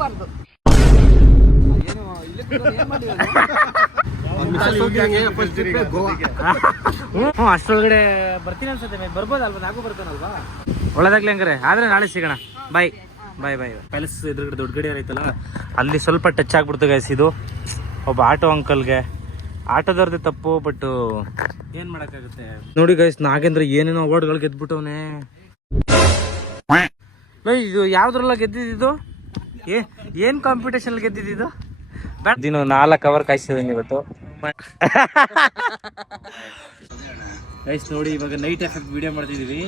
ಹೋಗ್ಬಾರ್ದು. ಅಷ್ಟೊಳಗಡೆ ಬರ್ತೀನಿ ಅನ್ಸುತ್ತೆ. ಬರ್ಬೋದಲ್ವಾ? ನಾಗೂ ಬರ್ತಾನಲ್ವಾ? ಒಳ್ಳೆದಾಗ್ಲಿ ಹಂಗಾರೆ. ಆದ್ರೆ ನಾಳೆ ಸಿಗೋಣ. ಬಾಯ್ ಬಾಯ್ ಬಾಯ್. ಪ್ಯಾಲೇಸ್ ಎದುರುಗಡೆ ದೊಡ್ಡ ಗಡಿ ಐತಲ್ಲ, ಅಲ್ಲಿ ಸ್ವಲ್ಪ ಟಚ್ ಆಗ್ಬಿಡ್ತು ಗೈಸ್. ಇದು ಒಬ್ಬ ಆಟೋ ಅಂಕಲ್ಗೆ ಆಟೋದವ್ರದ್ದೇ ತಪ್ಪು, ಬಟ್ ಏನ್ ಮಾಡಕ್ಕಾಗುತ್ತೆ ನೋಡಿ ಗೈಸ್. ನಾಗೇಂದ್ರ ಏನೇನೋ ಅವಾರ್ಡ್ಗಳು ಗೆದ್ಬಿಟ್ಟವನೆ. ಇದು ಯಾವ್ದ್ರಲ್ಲ ಗೆದ್ದಿದ್ದು? ಏನ್ ಕಾಂಪಿಟೇಷನ್ ಗೆದ್ದಿದ್ದು? ದಿನ 4 ಅವರ್ ಕಾಯಿಸಿದೀನಿ ಇವತ್ತು ಗೈಸ್. ನೋಡಿ ಇವಾಗ ನೈಟ್ ಎಫೆಕ್ಟ್ ವಿಡಿಯೋ ಮಾಡ್ತಿದೀವಿ.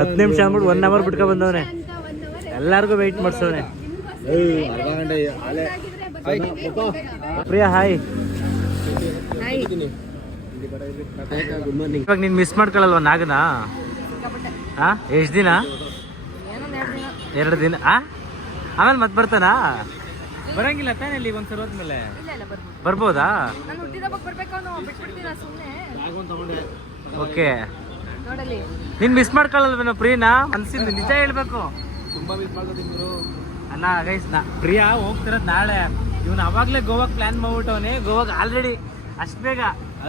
ಹತ್ತು ನಿಮಿಷ ಅಂದ್ಬಿಟ್ಟು 1 ಅವರ್ ಬಿಟ್ಕೊ ಬಂದವನೆ. ಎಲ್ಲಾರ್ಗು ವೆಯ್ಟ್ ಮಾಡ್ಸವನೆ. ಪ್ರಿಯಾ ಹಾಯ್. ಇವಾಗ ನೀನ್ ಮಿಸ್ ಮಾಡ್ಕೊಳಲ್ವಾ ನಾಗನ? ಎಷ್ಟ್ ದಿನ? 2 ದಿನ. ಆಮೇಲೆ ಮತ್ತೆ ಬರ್ತಾನಾ? ಬರಂಗಿಲ್ಲ ತಾನೇ ಇಲ್ಲಿ ಒಂದ್ಸಲ ಹೋದ್ಮೇಲೆ? ಬರ್ಬೋದಾ? ಓಕೆ. ನೀನ್ ಮಿಸ್ ಮಾಡ್ಕೊಳಲ್ವೇನೋ ಪ್ರಿಯನಾ? ಮನ್ಸಿಂದ ನಿಜ ಹೇಳ್ಬೇಕು. ತುಂಬಾ ಮಿಸ್ ಮಾಡ್ಕೊತೀನಿ ಅಲ್ಲ ಗೈಸ್. ಪ್ರಿಯಾ ಹೋಗ್ತಿರೋದ್ ನಾಳೆ. ಇವನು ಅವಾಗ್ಲೇ ಗೋವಾಗ್ ಪ್ಲಾನ್ ಮಾಡ್ಬಿಟ್ಟವನೇ. ಗೋವಾಗ್ ಆಲ್ರೆಡಿ ಅಷ್ಟ್ ಬೇಗ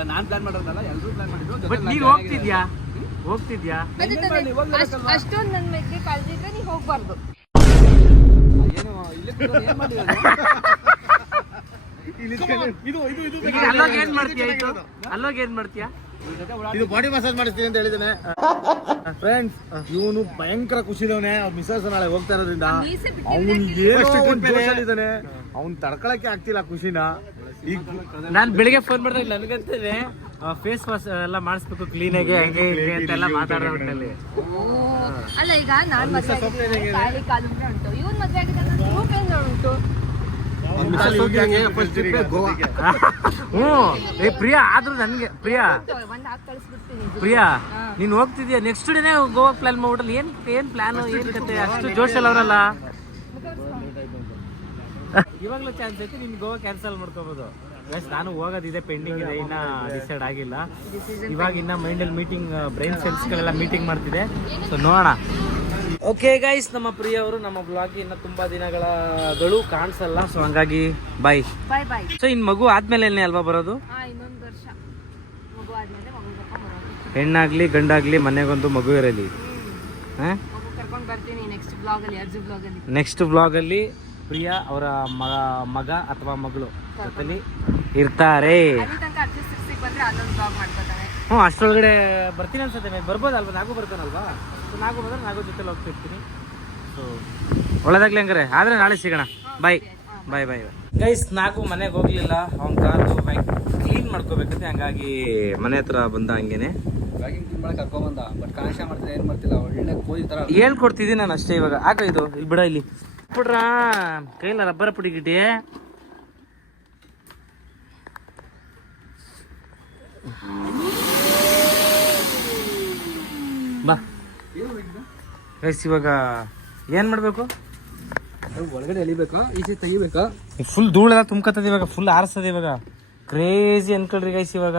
ನಾನ್ ಪ್ಲಾನ್ ಮಾಡೋದಲ್ಲ, ಎಲ್ರೂ ಪ್ಲಾನ್ ಮಾಡಿದ್ರು. ಬಟ್ ನೀನ್ ಹೋಗ್ತಿದ್ಯಾ? ಅಷ್ಟೊಂದು ನನ್ ಮೇಲೆ ಕಾಳಜಿ ಇದ್ರೆ ನೀವ್ ಹೋಗ್ಬಾರ್ದು. ಅಲ್ಲೋಗ್ ಏನ್ ಮಾಡ್ತೀಯ? ಇದು ಬಾಡಿ ಮಸಾಜ್ ಮಾಡಿಸ್ತೀನಿ ಅಂತ ಹೇಳಿದಾನೆ. ಫ್ರೆಂಡ್ಸ್, ಇವನು ಭಯಂಕರ ಖುಷಿದವನೆ. ಅವ್ರ ಮಿಸಸ್ ನಾಳೆ ಹೋಗ್ತಾ ಇರೋದ್ರಿಂದ ಅವ್ನಿದ್ದಾನೆ. ಅವ್ನ್ ತಡ್ಕೊಳಕ್ಕೆ ಆಗ್ತಿಲ್ಲ ಖುಷಿನ. ಈಗ ನಾನ್ ಬೆಳಿಗ್ಗೆ ಫೋನ್ ಮಾಡಿದಾಗ ನನ್ಗಂತಾನೆ ಫೇಸ್ ವಾಶ್ ಎಲ್ಲ ಮಾಡಿಸ್ಬೇಕು ಕ್ಲೀನ್ ಆಗಿ ಹಂಗೆ ಅಂತೆಲ್ಲ ಮಾತಾಡೋ ಬಿಟ್ಟಲ್ಲಿ. ಅಲ್ಲ ಈಗ ನಾನ್ ಮದ್ವೆ ಆಗಿದ್ದೀನಿ, ಕಾಲು ಉಂಟು. ಇವನ್ ಮದ್ವೆ ಆಗಿದ್ದಾನೆ ಉಂಟು. ಪ್ರಿಯಾ ಆದ್ರೂ ನನ್ಗೆ ಪ್ರಿಯಾ ನೀನ್ ಹೋಗ್ತಿದ್ಯಾ? ನೆಕ್ಸ್ಟ್ ಡೇನೆ ಗೋವಾ ಪ್ಲಾನ್ ಮಾಡ್ಬಿಟ್ಟಲ್ಲ. ಏನ್ ಪ್ಲಾನ್, ಏನ್ ಕತೆ? ಅಷ್ಟು ಜೋಶಲ್ಲಿ ಅವರಲ್ಲ. ಇವಾಗ್ಲೂ ಚಾನ್ಸ್ ಐತಿ ನಿನ್ ಗೋವಾ ಕ್ಯಾನ್ಸಲ್ ಮಾಡ್ಕೋಬಹುದು. ನಾನು ಹೋಗೋದಿದೆ, ಪೆಂಡಿಂಗ್ ಇದೆ, ಇನ್ನ ಡಿಸೈಡ್ ಆಗಿಲ್ಲ. ಇವಾಗ ಇನ್ನ ಮೈಂಡಲ್ಲಿ ಮೀಟಿಂಗ್, ಬ್ರೈನ್ ಸೆಲ್ಸ್ಗಳೆಲ್ಲ ಮೀಟಿಂಗ್ ಮಾಡ್ತಿದೆ. ಸೊ ನೋಡೋಣ. ಓಕೆ ಗೈಸ್, ನಮ್ಮ ಪ್ರಿಯ ಅವರು ನಮ್ಮ ಬ್ಲಾಗ್ ಇನ್ನ ತುಂಬಾ ದಿನಗಳು ಕಾಣಿಸಲ್ಲ. ಸೊ ಹಂಗಾಗಿ ಬಾಯ್ ಬಾಯ್ ಬಾಯ್. ಸೊ ಇನ್ ಮಗು ಆದ್ಮೇಲೆ ಅಲ್ವಾ ಬರೋದು? ಇನ್ನೊಂದು ವರ್ಷ ಮಗು ಆದ್ಮೇಲೆ ಮಗು ಬರೋದು. ಹೆಣ್ಣಾಗ್ಲಿ ಗಂಡಾಗ್ಲಿ ಮನೆಗೊಂದು ಮಗು ಇರಲಿ. ಕರ್ಕೊಂಡು ಬರ್ತೀನಿ ನೆಕ್ಸ್ಟ್ ಬ್ಲಾಗ್ ಅಲ್ಲಿ, ಅರ್ಜು ಬ್ಲಾಗ್ ಅಲ್ಲಿ. ನೆಕ್ಸ್ಟ್ ಬ್ಲಾಗ್ ಅಲ್ಲಿ ಪ್ರಿಯಾ ಅವರ ಮಗ ಅಥವಾ ಮಗಳು ಜೊತೆಲಿ ಇರ್ತಾರೆ. ಅಷ್ಟೊಳಗಡೆ ಬರ್ತೀನಿ ಅನ್ಸುತ್ತೆ. ಬರ್ಬೋದಲ್ವಾ? ನಾಗೂ ಬರ್ತಾನಲ್ವಾ? ನಾಗೂ ಬಂದ್ರೆ ನಾಗೂ ಜೊತೆಲಿ ಹೋಗ್ತಿರ್ತೀನಿ. ಸೊ ಒಳ್ಳೆದಾಗ್ಲಿ ಹಂಗಾರೆ. ಆದ್ರೆ ನಾಳೆ ಸಿಗೋಣ. ಬಾಯ್ ಬಾಯ್ ಬಾಯ್. ಗೈಸ್, ನಾಗೂ ಮನೆಗೆ ಹೋಗ್ಲಿಲ್ಲ. ಅವ್ನ ಕಾರು ಬೈಕ್ ಕ್ಲೀನ್ ಮಾಡ್ಕೋಬೇಕಂತೆ. ಹಂಗಾಗಿ ಮನೆ ಹತ್ರ ಬಂದ. ಹಂಗೇನೆ ಹೇಳ್ಕೊಡ್ತಿದ್ದೀನಿ ನಾನು ಅಷ್ಟೇ. ಇವಾಗ ಆಗ ಇದು ಇಲ್ಲಿ ಬಿಡ, ಇಲ್ಲಿ ಬಿಡ್ರ ಕೈಲ ರಬ್ಬರ ಪುಡಿ ಗಿಟ್ಟಿ. ಬಾ ಗೈಸ್, ಇವಾಗ ಏನ್ ಮಾಡ್ಬೇಕು? ಒಳಗಡೆ ಎಳಿಬೇಕಾ, ಈಚೆ ತೆಗಿಬೇಕಾ? ಫುಲ್ ಧೂಳೆಲ್ಲ ತುಂಬ್ಕತ್ತದ. ಇವಾಗ ಫುಲ್ ಆರಿಸ್ತದೆ. ಇವಾಗ ಕ್ರೇಜಿ ಅನ್ಕೊಳ್ರಿ ಗೈಸ್. ಇವಾಗ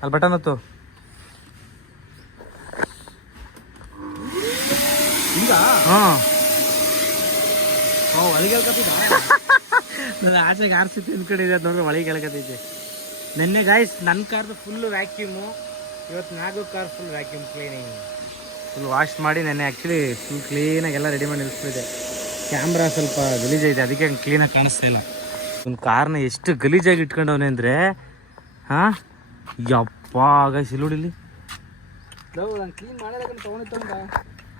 ಅಲ್ಲಿ ಬಟನ್ ಹೊತ್ತು ನನ್ನ ಆಚೆಗೆ ಆರಿಸುತ್ತೆ ಅನ್ಕೊಂಡಿದ್ದೆ. ನೋಡ್ರಿ ಒಳಗೆ ಎಳ್ಕತೈತೆ. ನಿನ್ನೆ ಗಾಯ್ಸ್ ನನ್ನ ಕಾರ್ದು ಫುಲ್ ವ್ಯಾಕ್ಯೂಮು. ಇವತ್ತು ನಾಲ್ಕು car full vacuum cleaning full wash ಮಾಡಿ ನೆನ್ನೆ ಆ್ಯಕ್ಚುಲಿ ಫುಲ್ ಕ್ಲೀನಾಗಿ ಎಲ್ಲ ರೆಡಿ ಮಾಡಿ ನಿಲ್ಲಿಸ್ತಿದೆ. ಕ್ಯಾಮ್ರಾ ಸ್ವಲ್ಪ ಗಲೀಜೈತೆ, ಅದಕ್ಕೆ ಕ್ಲೀನಾಗಿ ಕಾಣಿಸ್ತಾ ಇಲ್ಲ. ಒಂದು ಕಾರ್ನ ಎಷ್ಟು ಗಲೀಜಾಗಿ ಇಟ್ಕೊಂಡವನೆ ಅಂದರೆ ಹಾಂ ಯಪ್ಪ ಗಾಯ್ಸ್. ಇಲ್ಲೋಡಿಲಿ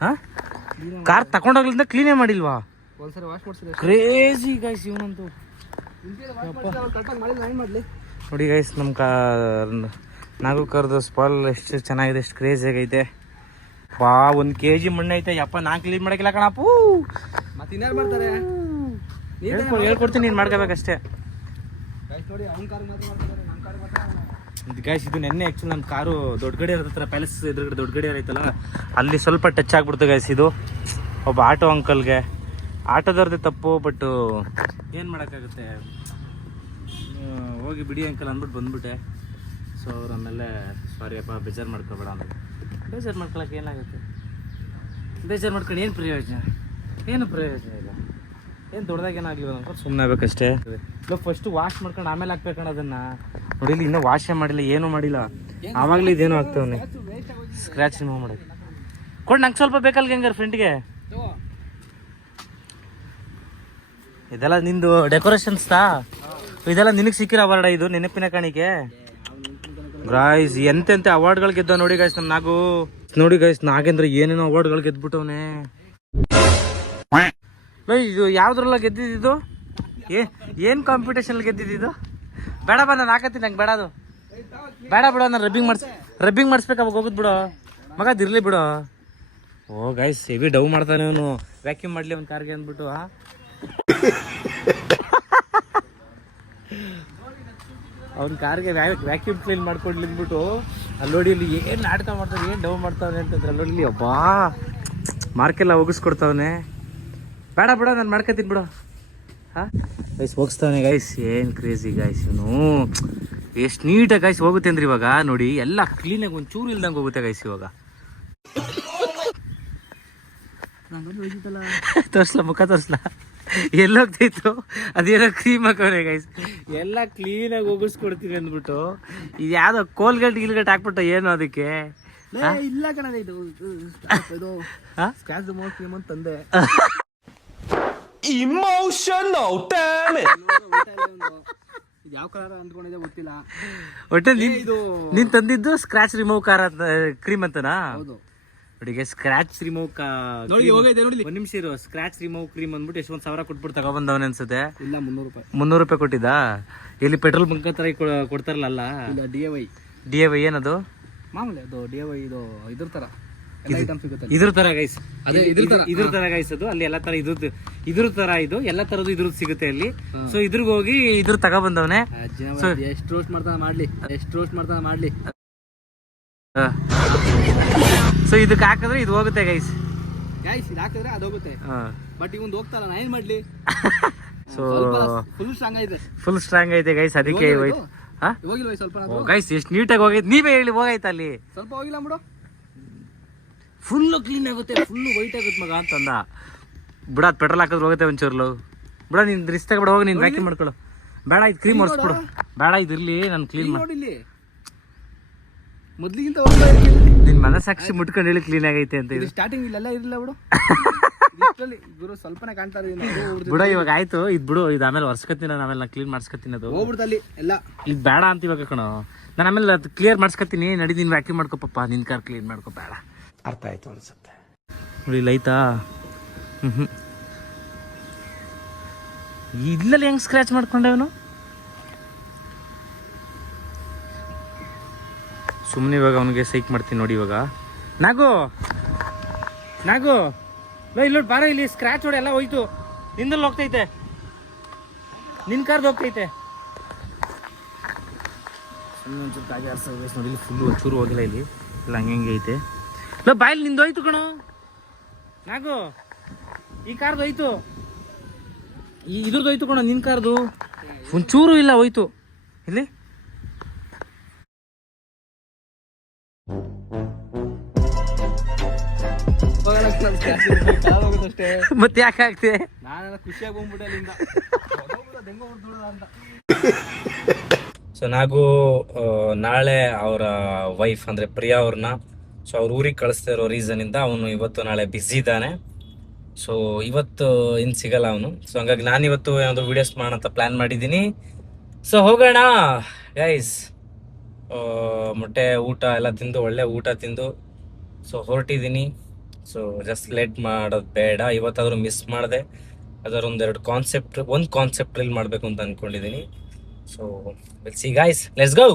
ಹಾಂ, ಕಾರ್ ತಗೊಂಡೋಗ್ಲಿಂದ ಕ್ಲೀನೇ ಮಾಡಿಲ್ವಾ? ಕ್ರೇಜಿ ಗಾಯ್ಸ್ ಇವನಂತೂ. ನೋಡಿ ಗೈಸ್, ನಮ್ಮ ನಾಗು ಕರ್ದು ಸ್ಪಾಲ್ ಎಷ್ಟು ಚೆನ್ನಾಗಿದೆ, ಎಷ್ಟು ಕ್ರೇಜಿ ಆಗೈತೆ. ಬಾ 1 kg ಮಣ್ಣು ಐತೆ. ಯಪ್ಪ ನಾನು ಕ್ಲೀನ್ ಮಾಡಕ್ಕಿಲ್ಲ ಕಣಪ್ಪು. ಮತ್ತೆ ಇನ್ಯಾರು ಮಾಡ್ತಾರೆ? ಹೇಳ್ಕೊಡ್ತೀನಿ, ನೀನು ಮಾಡ್ಕೋಬೇಕಷ್ಟೇ. ಗೈಸ್, ಇದು ನೆನ್ನೆ ಆ್ಯಕ್ಚುಲಿ ನಮ್ಮ ಕಾರು ದೊಡ್ಡ ಗಡಿ ಹತ್ರ ಪ್ಯಾಲೇಸ್ ಎದುರುಗಡೆ ದೊಡ್ಡ ಗಡಿ ಐತಲ್ಲ, ಅಲ್ಲಿ ಸ್ವಲ್ಪ ಟಚ್ ಆಗ್ಬಿಡ್ತು ಗೈಸ್. ಇದು ಒಬ್ಬ ಆಟೋ ಅಂಕಲ್ಗೆ ಆಟೋದವ್ರದ್ದೇ ತಪ್ಪು, ಬಟ್ ಏನು ಮಾಡೋಕ್ಕಾಗುತ್ತೆ. ಹೋಗಿ ಬಿಡಿ ಅಂಕಲ್ ಅಂದ್ಬಿಟ್ಟು ಬಂದ್ಬಿಟ್ಟೆ. ಸೊ ಅವ್ರು ಆಮೇಲೆ ಸಾರಿ ಅಪ್ಪ ಬೇಜಾರು ಮಾಡ್ಕೊಬೇಡ ಅಂದರೆ ಬೇಜಾರು ಮಾಡ್ಕೊಳಕ್ಕೆ ಏನಾಗುತ್ತೆ, ಬೇಜಾರು ಮಾಡ್ಕೊಂಡು ಏನು ಪ್ರಯೋಜನ, ಏನು ಪ್ರಯೋಜನ ಇಲ್ಲ, ಏನು ದೊಡ್ಡದಾಗೇನಾಗಲಿಲ್ಲ ಅಂದ್ಕೊಂಡು ಸುಮ್ಮನೆ ಆಗ್ಬೇಕಷ್ಟೇ. ಇಲ್ಲ ಫಸ್ಟು ವಾಶ್ ಮಾಡ್ಕೊಂಡು ಆಮೇಲೆ ಹಾಕ್ಬೇಕಣ್ಣ ಅದನ್ನು. ನೋಡಿಲ್ಲ ಇನ್ನೂ ವಾಶೇ ಮಾಡಿಲ್ಲ, ಏನೂ ಮಾಡಿಲ್ಲ, ಆವಾಗಲೇ ಇದೇನೋ ಆಗ್ತಾವನೆ ಸ್ಕ್ರ್ಯಾಚ್ ರಿಮೂವ್ ಮಾಡೋಕ್ಕೆ. ಕೊಡು ನಂಗೆ ಸ್ವಲ್ಪ ಬೇಕಲ್ಗೆ ಹೆಂಗಾರೆ ಫ್ರೆಂಡ್ಗೆ. ಇದೆಲ್ಲ ನಿಂದು ಡೆಕೋರೇಷನ್ಸ್ತಾ, ಇದೆಲ್ಲ ನಿನಗೆ ಸಿಕ್ಕಿರೋ ಅವಾರ್ಡ, ಇದು ನೆನಪಿನ ಕಾಣಿಕೆ. ಗಾಯ್ಸ್ ಎಂತೆಂತೆ ಅವಾರ್ಡ್ಗಳು ಗೆದ್ದ ನೋಡಿ ಗಾಯ್ಸ್ ನಮ್ಮ ನಾಗು. ನೋಡಿ ಗಾಯ್ಸ್ ನಾಗೇಂದ್ರ ಏನೇನೋ ಅವಾರ್ಡ್ಗಳು ಗೆದ್ಬಿಟ್ಟವನೆ. ಇದು ಯಾವ್ದ್ರಲ್ಲ ಗೆದ್ದಿದ್ದು, ಏನು ಕಾಂಪಿಟೇಷನ್ ಗೆದ್ದಿದ್ದು? ಬೇಡ ಬಾ ನಾನು ಹಾಕತ್ತೀನಿ, ನಂಗೆ ಬೇಡ, ಅದು ಬೇಡ ಬಿಡೋ, ನಾನು ರಬ್ಬಿಂಗ್ ಮಾಡಿಸ್ಬೇಕು, ಅವಾಗ ಹೋಗುದು ಬಿಡೋ ಮಗ, ಅದಿರ್ಲಿ ಬಿಡೋ. ಓ ಗಾಯ್ಸ್ ಹೆವಿ ಡವ್ ಮಾಡ್ತಾನೆ ಅವನು, ವ್ಯಾಕ್ಯೂಮ್ ಮಾಡಲಿ ಅವ್ನ ಕಾರ್ಗೆ ಅಂದ್ಬಿಟ್ಟು. ಅವ್ನ ಕಾರ್ಗೆ ವ್ಯಾಕ್ಯೂಮ್ ಕ್ಲೀನ್ ಮಾಡ್ಕೊಡ್ಲಿ ಅಂದ್ಬಿಟ್ಟು ಅಲ್ಲಿ ನೋಡಿ ಇಲ್ಲಿ ಏನು ನಾಟಕ ಮಾಡ್ತಾನೆ, ಏನು ಡವ್ ಮಾಡ್ತಾವನೆ ಅಂತಂದ್ರೆ ಅಲ್ಲಿ ನೋಡಿ ಅಬ್ಬಾ ಮಾರ್ಕೆಲ್ಲ ಹೋಗಿಸ್ಕೊಡ್ತಾವನೆ. ಬೇಡ ಬಿಡ ನಾನು ಮಾಡ್ಕೊತೀನಿ ಬಿಡು. ಹಾಂ ಗೈಸ್ ಹೋಗಿಸ್ತಾವನೆ ಗೈಸ್, ಏನು ಕ್ರೇಜಿ ಗೈಸ್ ಇವನು, ಎಷ್ಟು ನೀಟಾಗಿ ಗೈಸ್ ಹೋಗುತ್ತೆ ಅಂದ್ರೆ ಇವಾಗ ನೋಡಿ ಎಲ್ಲ ಕ್ಲೀನಾಗಿ ಒಂದು ಚೂರು ಇಲ್ದಂಗೆ ಹೋಗುತ್ತೆ ಗೈಸ್. ಇವಾಗ ತೋರಿಸ್ಲಾ ಮುಖ ತೋರಿಸ್ಲಾ, ಎಲ್ಲೋಗ್ತೈತು ಅದೇನೋ ಕ್ರೀಮ್ ಹಾಕೋರೆ ಗೈಸ್, ಎಲ್ಲ ಕ್ಲೀನಾಗಿ ಹೋಗಿಸ್ಕೊಡ್ತೀನಿ ಅಂದ್ಬಿಟ್ಟು ಇದು ಯಾವುದೋ ಕೋಲ್ಗೇಟ್ ಗಿಲ್ಗೇಟ್ ಹಾಕ್ಬಿಟ್ಟು ಏನು ಅದಕ್ಕೆ ಇಲ್ಲ ಕಣ, ಇದು ಸ್ಕ್ರಾಚ್ ರಿಮೂವ್ ಕ್ರೀಮ್ ಅಂತ ತಂದೆ. Emotional damage. ಇದು ಯಾವ ಕಲರ್ ಅಂದ್ಕೊಂಡಿದೆ ಗೊತ್ತಿಲ್ಲ, ಒಟ್ಟೆ ನೀನ್ ತಂದಿದ್ದು ಸ್ಕ್ರಾಚ್ ರಿಮೂವ್ ಕ್ರೀಮ್ ಅಂತನಾ? ಹೌದು ನೋಡಿ ಸ್ಕ್ರಾಚ್ ರಿಮೂವ್ ನೋಡಿ ಹೋಗೈತೆ ನೋಡಿ. ಒಂದ್ ನಿಮಿಷ ಇರು, ಸ್ಕ್ರಾಚ್ ರಿಮೂವ್ ಕ್ರೀಮ್ ಅಂದ್ಬಿಟ್ಟು ಎಷ್ಟೊಂದು 1000 ಕೊಟ್ಬಿಟ್ಟು ತಗೊಬಂದವನೇ ಅನ್ಸುತ್ತೆ. ಇಲ್ಲ 300 ರೂಪಾಯಿ. 300 ರೂಪಾಯಿ ಕೊಟ್ಟಿದ್ದ? ಇಲ್ಲಿ ಪೆಟ್ರೋಲ್ ಬಂಕ್ ಹತ್ರ ಕೊಡ್ತಾರಲ್ಲ. ಇಲ್ಲ DIY ಏನದು? ಮಾಮೂಲಿ ಅದು DIY, ಇದು ಇದ್ರ ತರ ಎಲ್ಲ ಐಟಮ್ ಸಿಗುತ್ತೆ. ಇದ್ರ ತರ ಗೈಸ್, ಅದೇ ಇದ್ರ ತರ ಗೈಸ್, ಅದು ಅಲ್ಲಿ ಎಲ್ಲ ತರ ಇದ್ರ ತರ ಇದು ಎಲ್ಲ ತರದ್ದು ಇದ್ರದ್ದು ಸಿಗುತ್ತೆ ಅಲ್ಲಿ. ಸೊ ಇದ್ರಿಗೆ ಹೋಗಿ ಇದ್ರ ತಗೊಬಂದವನೇ. ಎಷ್ಟು ರೋಸ್ಟ್ ಮಾಡ್ತಾ ಮಾಡ್ಲಿ. ಸೊ ಇದಕ್ಕೆ ಹಾಕಿದ್ರೆ ಇದು ಹೋಗುತ್ತೆ ಗೈಸ್. ಇದು ಹಾಕಿದ್ರೆ ಅದು ಹೋಗುತ್ತೆ, ಬಟ್ ಇವನ್ ಹೋಗ್ತಾರ, ನಾ ಏನ್ ಮಾಡ್ಲಿ? ಸೊ ಫುಲ್ ಸ್ಟ್ರಾಂಗ್ ಐತೆ ಗೈಸ್, ಅದಕ್ಕೆ ಹೋಗಿಲ್ವ ಸ್ವಲ್ಪ ಗೈಸ್. ಎಷ್ಟು ನೀಟಾಗಿ ಹೋಗೈತೆ, ನೀವೇ ಹೇಳಿ ಹೋಗೈತೆ ಅಲ್ಲಿ. ಸ್ವಲ್ಪ ಹೋಗಿಲ್ಲ ಬಿಡು, ಫುಲ್ ಕ್ಲೀನ್ ಆಗುತ್ತೆ, ಫುಲ್ ವೈಟ್ ಆಗುತ್ತೆ ಮಗ ಅಂತಂದ. ಬಿಡ ಅದು ಪೆಟ್ರೋಲ್ ಹಾಕಿದ್ರೆ ಹೋಗುತ್ತೆ ಒಂಚೂರ್ಲು. ಬಿಡ ನೀನ್ ರಿಸ್ಕ್ ತಗೊಬಿಡ, ಹೋಗಿ ನೀನ್ ವ್ಯಾಕ್ಯೂಮ್ ಮಾಡ್ಕೊಳ್ಳೋ. ಬೇಡ ಇದು ಕ್ರೀಮ್ ಒರೆಸ್ಬಿಡು, ಬೇಡ ಇದಿರ್ಲಿ ನಾನು ಕ್ಲೀನ್ ಮಾಡಿ. ಮೊದ್ಲಿಗಿಂತ ನಿನ್ ಮನಸ್ಸಾಕ್ಷಿ ಮುಟ್ಕೊಂಡು ಹೇಳಿ ಕ್ಲೀನ್ ಆಗೈತೆ ಅಂತ. ಇದು ಸ್ಟಾರ್ಟಿಂಗ್ ಇಲ್ಲೆಲ್ಲ ಇರಲಿಲ್ಲ ಬಿಡು, ಗುರು ಸ್ವಲ್ಪನೇ ಕಾಣ್ತಾ ಬಿಡ. ಇವಾಗ ಆಯ್ತು ಇದು ಬಿಡು, ಇದು ಆಮೇಲೆ ಒರ್ಸ್ಕೊತೀನಿ ನಾನು, ಆಮೇಲೆ ನಾನು ಕ್ಲೀನ್ ಮಾಡಿಸ್ಕೊತೀನಿ. ಅದು ಹೋಗ್ಬಿಡ್ತಲ್ಲಿ ಎಲ್ಲ ಇದು ಬೇಡ ಅಂತ ಇವಾಗ ಕಣೋ, ನಾನು ಆಮೇಲೆ ಅದು ಕ್ಲಿಯರ್ ಮಾಡಿಸ್ಕೊತೀನಿ. ನಡಿ ನೀನು ವ್ಯಾಕ್ಯೂಮ್ ಮಾಡ್ಕೊಪ್ಪ, ನಿನ್ ಕಾರ್ ಕ್ಲೀನ್ ಮಾಡ್ಕೊ. ಬೇಡ, ಅರ್ಥ ಆಯ್ತು ಅನ್ಸುತ್ತೆ ನೋಡಿ. ಇಲ್ಲ ಆಯ್ತಾ? ಇಲ್ಲಲ್ಲಿ ಹೆಂಗ್ ಸ್ಕ್ರಾಚ್ ಮಾಡ್ಕೊಂಡೆ ಅವನು? ಸುಮ್ಮನೆ ಇವಾಗ ಅವನಿಗೆ ಸೈಕ್ ಮಾಡ್ತೀನಿ ನೋಡಿ. ಇವಾಗ ನಾಗು ಇಲ್ಲ ಬಾರ, ಇಲ್ಲಿ ಸ್ಕ್ರಾಚ್ ಹೊಡೆ ಎಲ್ಲ ಹೋಯ್ತು. ನಿಂದಲ್ಲಿ ಹೋಗ್ತೈತೆ, ನಿನ್ ಕಾರ್ದು ಹೋಗ್ತೈತೆ. ನೋಡಿ ಇಲ್ಲಿ ಫುಲ್ಲು ಒಂಚೂರು ಹೋಗಿಲ್ಲ, ಇಲ್ಲಿ ಇಲ್ಲ ಹಂಗೆ ಐತೆ. ಇಲ್ಲ ಬಾಯಲ್ಲಿ ನಿಂದು ಹೋಯ್ತು ಕಣೋ ನಾಗು, ಈ ಕಾರ್ದು ಹೋಯ್ತು, ಇದ್ರದ್ದು ಹೋಯ್ತು ಕಣೋ, ನಿನ್ ಕಾರ್ದು ಒಂಚೂರು ಇಲ್ಲ ಹೋಯ್ತು ಇಲ್ಲಿ. ಮತ್ತೆ ಯಾಕೆ ಆಗ್ತೆ? ನಾನು ಖುಷಿಯಾಗಿ ಬಂದ್ಬಿಟ್ಟೆ ಅಲ್ಲಿಂದ. ಸೊ ನಾಗು ನಾಳೆ ಅವರ ವೈಫ್ ಅಂದ್ರೆ ಪ್ರಿಯಾ ಅವ್ರನ್ನ ಸೊ ಅವ್ರ ಊರಿಗೆ ಕಳಿಸ್ತಾ ಇರೋ ರೀಸನ್ ಇಂದ ಅವನು ಇವತ್ತು ನಾಳೆ ಬ್ಯುಸಿ ಇದ್ದಾನೆ. ಸೊ ಇವತ್ತು ಇನ್ನು ಸಿಗಲ್ಲ ಅವನು. ಸೊ ಹಂಗಾಗಿ ನಾನಿವತ್ತು ಏನಾದ್ರು ವಿಡಿಯೋಸ್ ಮಾಡೋಂತ ಪ್ಲಾನ್ ಮಾಡಿದ್ದೀನಿ. ಸೊ ಹೋಗೋಣ ಗೈಸ್. ಮೊಟ್ಟೆ ಊಟ ಎಲ್ಲ ತಿಂದು, ಒಳ್ಳೆ ಊಟ ತಿಂದು ಸೊ ಹೊರಟಿದ್ದೀನಿ. ಸೊ ಜಸ್ಟ್ ಲೇಟ್ ಮಾಡೋದು ಬೇಡ, ಇವತ್ತಾದರೂ ಮಿಸ್ ಮಾಡಿದೆ. ಅದರ ಒಂದು ಕಾನ್ಸೆಪ್ಟ್ ರೀಲ್ ಮಾಡಬೇಕು ಅಂತ ಅಂದ್ಕೊಂಡಿದ್ದೀನಿ. So will see guys, let's go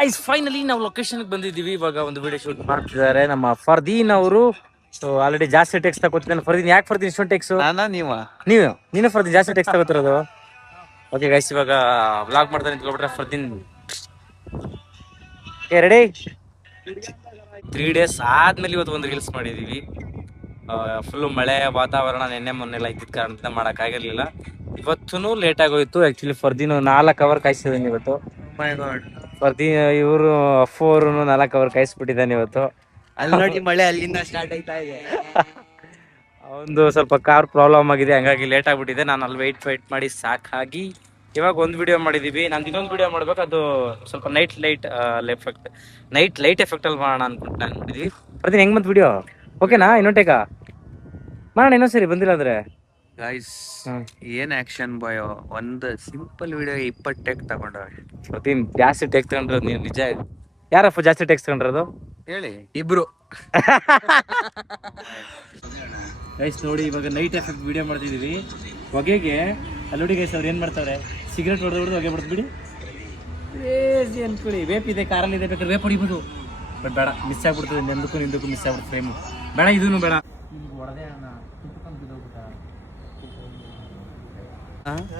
guys. Finally ನಾವು ಲೊಕೇಶನ್ಗೆ ಬಂದಿದ್ದೀವಿ. ಇವಾಗ ಒಂದು ವಿಡಿಯೋ ಶೂಟ್ ಮಾಡ್ತಿದ್ದಾರೆ ನಮ್ಮ ಫರ್ದೀನ್ ಅವರು. ಸೊ ಆಲ್ರೆಡಿ ಜಾಸ್ತಿ ಟೆಕ್ಸ್ ತಗೋತಿದ್ದಾನೆ ಫರ್ದೀನ್. ಯಾಕೆ ಫರ್ದೀನ್ ಇಷ್ಟೊಂದು ಟೆಕ್ಸ್? ನೀನು ಫರ್ದೀನ್ ಜಾಸ್ತಿ ಟೆಕ್ಸ್ ತಗೋತಿರೋದು. ಓಕೆ ಗೈಸ್, ಇವಾಗ ವ್ಲಾಗ್ ಮಾಡ್ತಾನೆ ನಿಂತ್ಕೊಬಿಟ್ರೆ ಫರ್ದೀನ್. ರೆಡಿ? 3 days ಆದ್ಮೇಲೆ ಇವತ್ತು ಒಂದು ರೀಲ್ಸ್ ಮಾಡಿದೀವಿ. ಫುಲ್ಲು ಮಳೆ ವಾತಾವರಣ ನೆನ್ನೆ ಮೊನ್ನೆಲ್ಲ ಇದ್ದಿದ್ದ ಕಾರಣದಿಂದ ಮಾಡೋಕ್ಕಾಗಿರಲಿಲ್ಲ. ಇವತ್ತೂ ಲೇಟ್ ಆಗೋಯ್ತು. ಆ್ಯಕ್ಚುಲಿ ಫರ್ದಿನ 4 ಅವರ್ ಕಾಯಿಸಿದ್ದೀನಿ ಇವತ್ತು. ಫರ್ದಿ ಇವರು ಅಫ್ ಅವರು 4 ಅವರ್ ಕಾಯಿಸ್ಬಿಟ್ಟಿದ್ದಾನೆ ಇವತ್ತು. ಅಲ್ಲಿ ನೋಡಿ ಮಳೆ ಅಲ್ಲಿಂದ ಸ್ಟಾರ್ಟ್ ಆಯ್ತಾ ಇದೆ. ಒಂದು ಸ್ವಲ್ಪ ಕಾರ್ ಪ್ರಾಬ್ಲಮ್ ಆಗಿದೆ, ಹಂಗಾಗಿ ಲೇಟ್ ಆಗ್ಬಿಟ್ಟಿದೆ. ನಾನು ಅಲ್ಲಿ ವೆಯ್ಟ್ ಮಾಡಿ ಸಾಕಾಗಿ ಇವಾಗ ಒಂದು ವಿಡಿಯೋ ಮಾಡಿದ್ದೀವಿ. ನಾನು ಇನ್ನೊಂದು ವಿಡಿಯೋ ಮಾಡ್ಬೇಕು, ಅದು ಸ್ವಲ್ಪ ನೈಟ್ ಲೈಟ್ ಎಫೆಕ್ಟ್ ಅಲ್ಲಿ ಮಾಡೋಣ ಅನ್ಕೊಂಡಿದ್ವಿ. ಪ್ರತಿ ಹೆಂಗ್ ಬಂತು ವಿಡಿಯೋ? ಓಕೆನಾ? ಇನ್ನೊಂಟೇಕಾ ಮಾಡೋಣ ಇನ್ನೊಂದ್ಸರಿ ಬಂದಿಲ್ಲ ಅಂದ್ರೆ. ಗೈಸ್ ಏನ್ ಆಕ್ಷನ್ ಬಾಯ್, ಒಂದು ಸಿಂಪಲ್ ವಿಡಿಯೋ 20 ಟೇಕ್ ತಗೊಂಡವ್ರೆ. ಪ್ರತಿ ಜಾಸ್ತಿ ಟೆಕ್ಸ್ ತಗೊಂಡಿರೋದು ನೀವು ನಿಜ. ಯಾರಪ್ಪ ಜಾಸ್ತಿ ಟೆಕ್ಸ್ ತಗೊಂಡಿರೋದು ಹೇಳಿ? ಇಬ್ರು. ಗೈಸ್ ನೋಡಿ, ಇವಾಗ ನೈಟ್ ಎಫೆಕ್ಟ್ ವಿಡಿಯೋ ಮಾಡ್ತಿದೀವಿ. ಹೊಗೆಗೆ ಅಲ್ಲಿ ನೋಡಿ ಗೈಸ್ ಅವ್ರು ಏನ್ ಮಾಡ್ತಾರೆ, ಸಿಗರೇಟ್ ಹೊಡೆದು ಹೊಗೆ ಬಿಡ್ಬಿಡಿ ಕ್ರೇಜಿ ಅನ್ಕೊಳ್ಳಿ. ವೇಪ್ ಇದೆ, ಕಾರಲ್ಲಿ ಇದೆ, ಬೇಕಾದ್ರೆ ವೇಪ್ ಹೊಡಿಬೋದು. ಬಟ್ ಬೇಡ, ಮಿಸ್ ಆಗ್ಬಿಡ್ತದೆ. ನಿಂದಕ್ಕೂ ಮಿಸ್ ಆಗ್ಬಿಡ್ತದೆ ಫ್ರೇಮು. ಬೇಡ, ಇದೂ ಬೇಡ.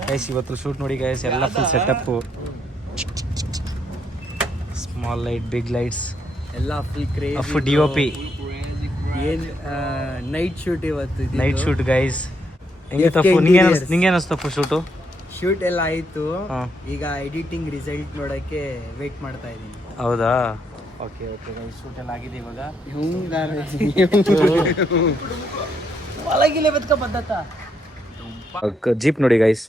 ಗೈಸ್ ಇವತ್ತು ಶೂಟ್ ನೋಡಿ ಗೈಸ್, ಎಲ್ಲ full setup, small light, big lights, ಎಲ್ಲ ಫುಲ್ ಕ್ರೇಜಿ. DOP ಏನ್ ನೈಟ್ ಶೂಟ್ ಇವತ್ತು. Night shoot guys. ನಿಂಗೆ ಅನಿಸ್ತಪ್ಪ ಶೂಟು? ಶೂಟ್ ಎಲ್ಲ ಆಯ್ತು, ಈಗ ಎಡಿಟಿಂಗ್ ರಿಸಲ್ಟ್ ನೋಡಕ್ಕೆ ವೇಟ್ ಮಾಡ್ತಾ ಇದೀನಿ. ಹೌದಾ? ಓಕೆ ಗೈಸ್, ಶೂಟ್ ಎಲ್ಲ ಆಗಿದೆ ಇವಾಗ. ಜೀಪ್ ನೋಡಿ ಗೈಸ್,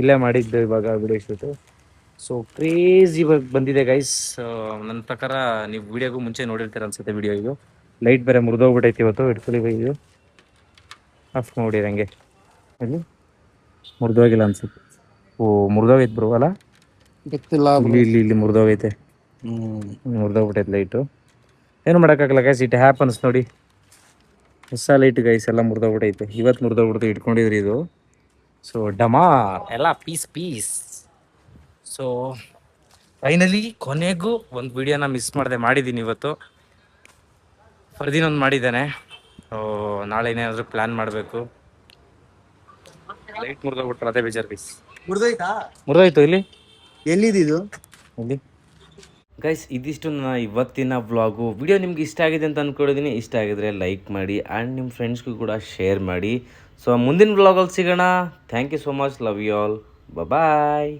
ಇಲ್ಲೇ ಮಾಡಿದ್ದು ಇವಾಗ ವಿಡಿಯೋ ಶೂಟು. ಸೊ ಕ್ರೇಜಿ ಬಂದಿದೆ ಗೈಸ್. ನನ್ನ ಪ್ರಕಾರ ನೀವು ವಿಡಿಯೋಗೂ ಮುಂಚೆ ನೋಡಿರ್ತೀರ ಅನ್ಸುತ್ತೆ ವಿಡಿಯೋ. ಇದು ಲೈಟ್ ಬೇರೆ ಮುರಿದೋಗ್ಬಿಟ್ಟೈತಿ ಇವತ್ತು. ಇಟ್ಕೊಳ್ಳಿ ಇದು ಆಫ್ ಮಾಡಿ ಹಂಗೆ. ಅಲ್ಲಿ ಮುರಿದೋಗಿಲ್ಲ ಅನ್ಸುತ್ತೆ. ಓ ಮುರಿದೋಗೈತೆ ಬ್ರೋ ಅಲ್ಲ? ಗೊತ್ತಿಲ್ಲ. ಇಲ್ಲಿ ಮುರಿದೋಗೈತೆ. ಮುರಿದೋಗ್ಬಿಟ್ಟೈತೆ ಲೈಟು. ಏನು ಮಾಡೋಕ್ಕಾಗಲ್ಲ ಗೈಸ್, ಇಟ್ ಹ್ಯಾಪನ್ಸ್ ನೋಡಿ. ಹೊಸ ಲೈಟ್ ಗೈಸ್ ಎಲ್ಲ ಮುರಿದೋಗ್ಬಿಟ್ಟೈತೆ. ಇವತ್ತು ಮುರಿದೋಗ್ಬಿಡ್ತು, ಇಟ್ಕೊಂಡಿದ್ರಿ ಇದು. ಸೊ ಡಮಾ ಎಲ್ಲ ಪೀಸ್. ಸೊ ಫೈನಲಿ ಕೊನೆಗೂ ಒಂದು ವಿಡಿಯೋನ ಮಿಸ್ ಮಾಡಿದ್ದೀನಿ ಇವತ್ತು. ಫರ್ದಿನೊಂದು ಮಾಡಿದ್ದಾನೆ. ನಾಳೆ ಏನಾದರೂ ಪ್ಲ್ಯಾನ್ ಮಾಡಬೇಕು. ಲೈಟ್ ಮುರಿದೋಗ್ಬಿಟ್ರೆ ಅದೇ ಬೇಜಾರು ಗೈಸ್. ಮುರಿದೋಯ್ತು ಇಲ್ಲಿ. ಎಲ್ಲಿದ್ದು ಇಲ್ಲಿ ಗೈಸ್, ಇದಿಷ್ಟು ನನ್ನ ಇವತ್ತಿನ ವ್ಲಾಗು. ವಿಡಿಯೋ ನಿಮ್ಗೆ ಇಷ್ಟ ಆಗಿದೆ ಅಂತ ಅಂದ್ಕೊಂಡಿದ್ದೀನಿ. ಇಷ್ಟ ಆಗಿದ್ರೆ ಲೈಕ್ ಮಾಡಿ ಆ್ಯಂಡ್ ನಿಮ್ಮ ಫ್ರೆಂಡ್ಸ್ಗೂ ಕೂಡ ಶೇರ್ ಮಾಡಿ. ಸೊ ಮುಂದಿನ ವ್ಲಾಗಲ್ಲಿ ಸಿಗೋಣ. Thank you so much. Love you all. Bye.